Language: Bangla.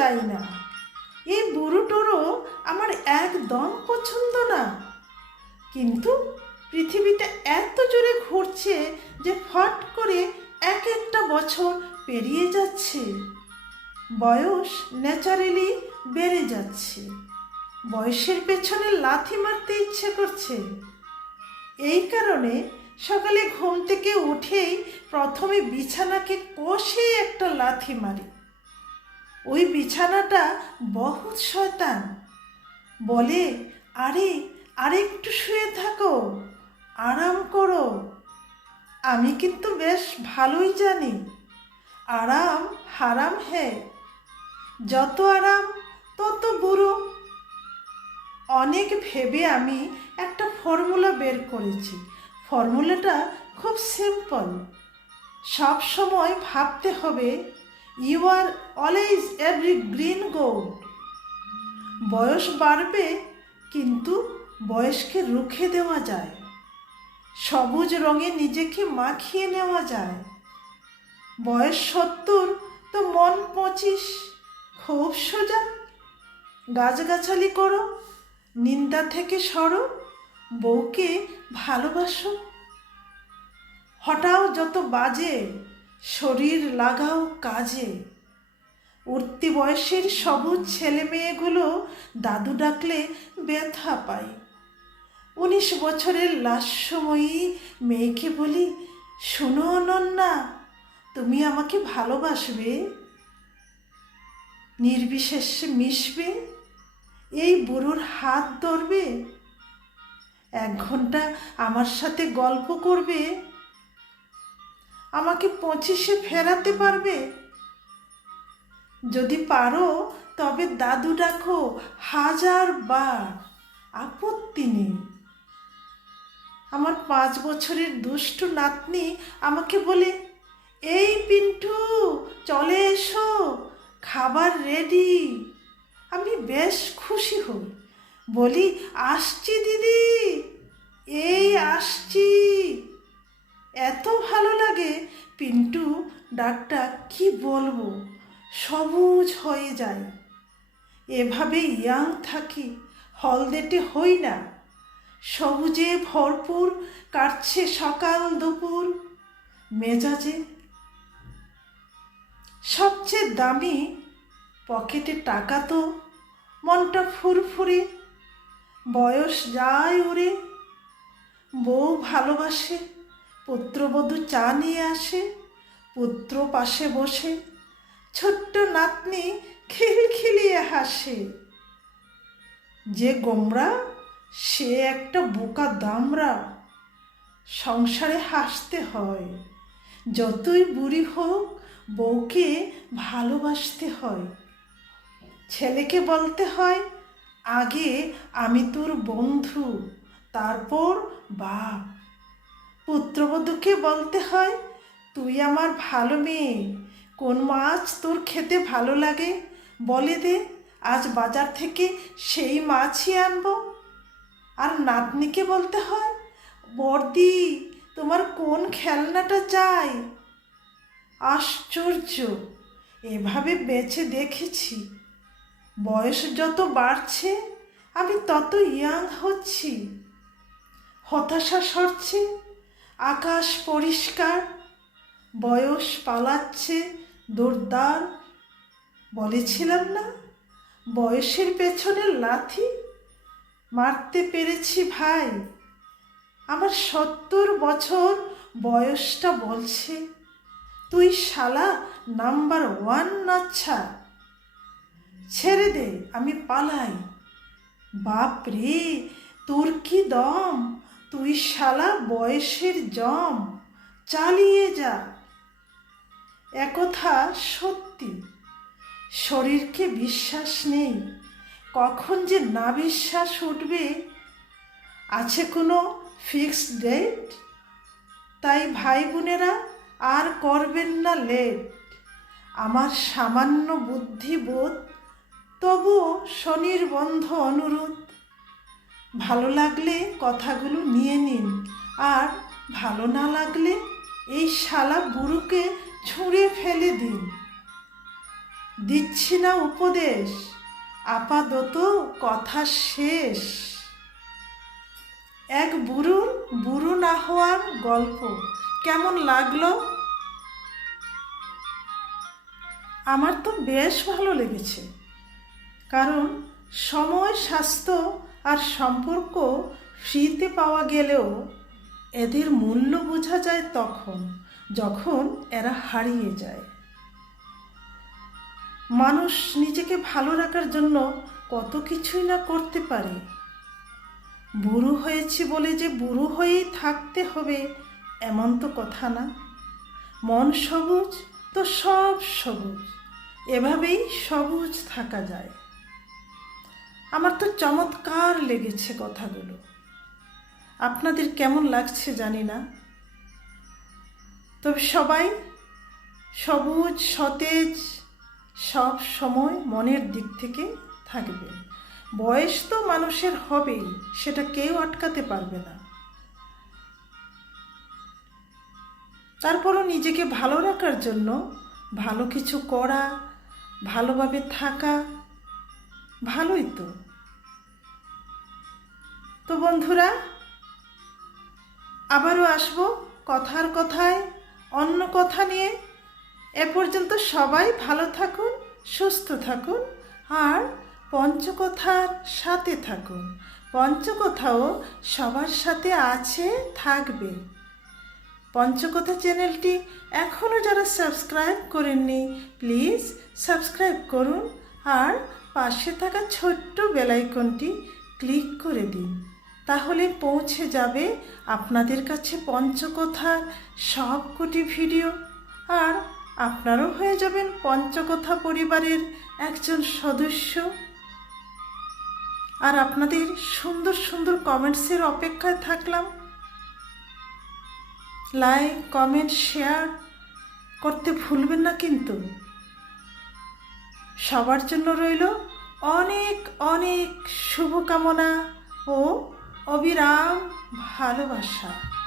চাই না এই বুড়ো বুড়োটোরও আমার একদম পছন্দ না। কিন্তু পৃথিবীটা এত জোরে ঘুরছে যে ফট করে এক একটা বছর পেরিয়ে যাচ্ছে। বয়স ন্যাচারালি বেড়ে যাচ্ছে। বয়সের পেছনে লাথি মারতে ইচ্ছে করছে। এই কারণে সকালে ঘুম থেকে উঠেই প্রথমে বিছানাকে কষে একটা লাথি মারি। ওই বিছানাটা বহুত শয়তান। বলে, আরে, আরেকটু শুয়ে থাকো, আরাম করো। আমি কিন্তু বেশ ভালোই জানি, আরাম হারাম হে। যত আরাম, তত বুড়ো অনেক ভেবে আমি একটা ফর্মুলা বের করেছি। ফর্মুলাটা খুব সিম্পল। সব সময় ভাবতে হবে you are always evergreen gold বয়স বাড়বে, কিন্তু বয়সকে রুখে দেওয়া যায়। সবুজ রঙে নিজেকে মাখিয়ে নেওয়া যায়। বয়স সত্তর, তো মন পঁচিশ। খুব সোজা। গাছগাছালি করো, নিন্দা থেকে সরো, বউকে ভালোবাসো। হটাও যত বাজে শরীর লাগাও কাজে। উঠতি বয়সের সবুজ ছেলে মেয়েগুলো দাদু ডাকলে ব্যথা পায়। উনিশ বছরের লাস্যময়ী মেয়েকে বলি, শোনো অনন্যা তুমি আমাকে ভালোবাসবে? নির্বিশেষে মিশবে? এই বুড়োর হাত ধরবে? এক ঘণ্টা আমার সাথে গল্প করবে? আমাকে পঁচিশে ফেরাতে পারবে? যদি পারো, তবে দাদু ডাকো হাজার বার। আপত্তি নেই। আমার পাঁচ বছরের দুষ্টু নাতনি আমাকে বলে, এই পিন্টু, চলে এসো, খাবার রেডি। আমি বেশ খুশি হই। বলি, আসছি দিদি, এই আসছি। এত ভালো লাগে ডাকটা কি বলব? সবুজ হয়ে যায়। এভাবে ইয়াং থাকি, হলদেটে হই না। সবুজে ভরপুর, কাটছে সকাল দুপুর। মেজাজে সবচেয়ে দামি পকেটে টাকা তো, মনটা ফুরফুরে। বয়স যায় উড়ে বউ ভালোবাসে, পুত্রবধূ চা নিয়ে আসে। পুত্র পাশে বসে, ছোট্ট নাতনি খিলখিলিয়ে হাসে। যে গোমরা, সে একটা বোকা দামরা। সংসারে হাসতে হয়। যতই বুড়ি হোক, বউকে ভালোবাসতে হয়। ছেলেকে বলতে হয়, আগে আমি তোর বন্ধু, তারপর বাপ। পুত্রবধূকে বলতে হয় তুই আমার ভালো মেয়ে। কোন মাছ তোর খেতে ভালো লাগে? বলে দে, আজ বাজার থেকে সেই মাছই আনব। আর নাতনিকে বলতে হয় বর্দি তোমার কোন খেলনাটা চাই? আশ্চর্য, এভাবে বেছে দেখেছি। বয়স যত বাড়ছে, আমি তত ইয়াং হচ্ছি। হতাশা সরছে, আকাশ পরিষ্কার বয়স পালাচ্ছে, দোরদার, বলেছিলাম না? বয়সের পেছনে লাথি? মারতে পেরেছি ভাই। আমার সত্তর বছর বয়সটা বলছে। তুই শালা নাম্বার ওয়ান আচ্ছা। ছেড়ে দে, আমি পালাই। বাপ রে, তোর কি দম? তুই শালা বয়সের জম। চালিয়ে যা। একথা সত্যি। শরীরকে বিশ্বাস নেই। কখন যে না বিশ্বাস উঠবে, আছে কোনো ফিক্সড ডেট? তাই ভাই বোনেরা আর করবেন না লেট। আমার সামান্য বুদ্ধিবোধ, তবুও শনির বন্ধ অনুরোধ। ভালো লাগলে কথাগুলো নিয়ে নিন, আর ভালো না লাগলে এই শালা বুড়োকে ছুঁড়ে ফেলে দিন। দিচ্ছি না উপদেশ, আপাতত কথা শেষ। এক বুড়ো বুড়ো না হওয়ার গল্প, কেমন লাগল? আমার তো বেশ ভালো লেগেছে। কারণ সময়, স্বাস্থ্য আর সম্পর্ক ফ্রিতে পাওয়া গেলেও এদের মূল্য বোঝা যায় তখন। যখন এরা হারিয়ে যায়। মানুষ নিজেকে ভালো রাখার জন্য কত কিছুই না করতে পারে। বুড়ো হয়েছি বলে যে বুড়ো হয়েই থাকতে হবে এমন তো কথা না। মন সবুজ তো সব সবুজ, এভাবেই সবুজ থাকা যায়। আমার তো চমৎকার লেগেছে কথাগুলো। আপনাদের কেমন লাগছে জানি না। তবে সবাই সবুজ, সতেজ, সব সময় মনের দিক থেকে থাকবে। বয়স তো মানুষের হবেই, সেটা কেউ আটকাতে পারবে না। তারপরও নিজেকে ভালো রাখার জন্য ভালো কিছু করা, ভালোভাবে থাকা, ভালোই তো। তো বন্ধুরা, আবারও আসব কথার কথায়। অন্য কথা নিয়ে এ পর্যন্ত সবাই ভালো থাকুন, সুস্থ থাকুন আর পঞ্চকথার সাথে থাকুন। পঞ্চকথাও সবার সাথে আছে, থাকবে। পঞ্চকথা চ্যানেলটি এখনও যারা সাবস্ক্রাইব করেননি, প্লিজ সাবস্ক্রাইব করুন আর পাশে থাকা ছোট্ট বেলাইকনটি ক্লিক করে দিন। তাহলে পৌঁছে যাবে আপনাদের কাছে পঞ্চকথার সবকটি ভিডিও। আর আপনারও হয়ে যাবেন পঞ্চকথা পরিবারের একজন সদস্য। আর আপনাদের সুন্দর সুন্দর কমেন্টসের অপেক্ষায় থাকলাম। লাইক, কমেন্ট, শেয়ার করতে ভুলবেন না কিন্তু। সবার জন্য রইল অনেক অনেক শুভকামনা ও অবিরাম ভালোবাসা।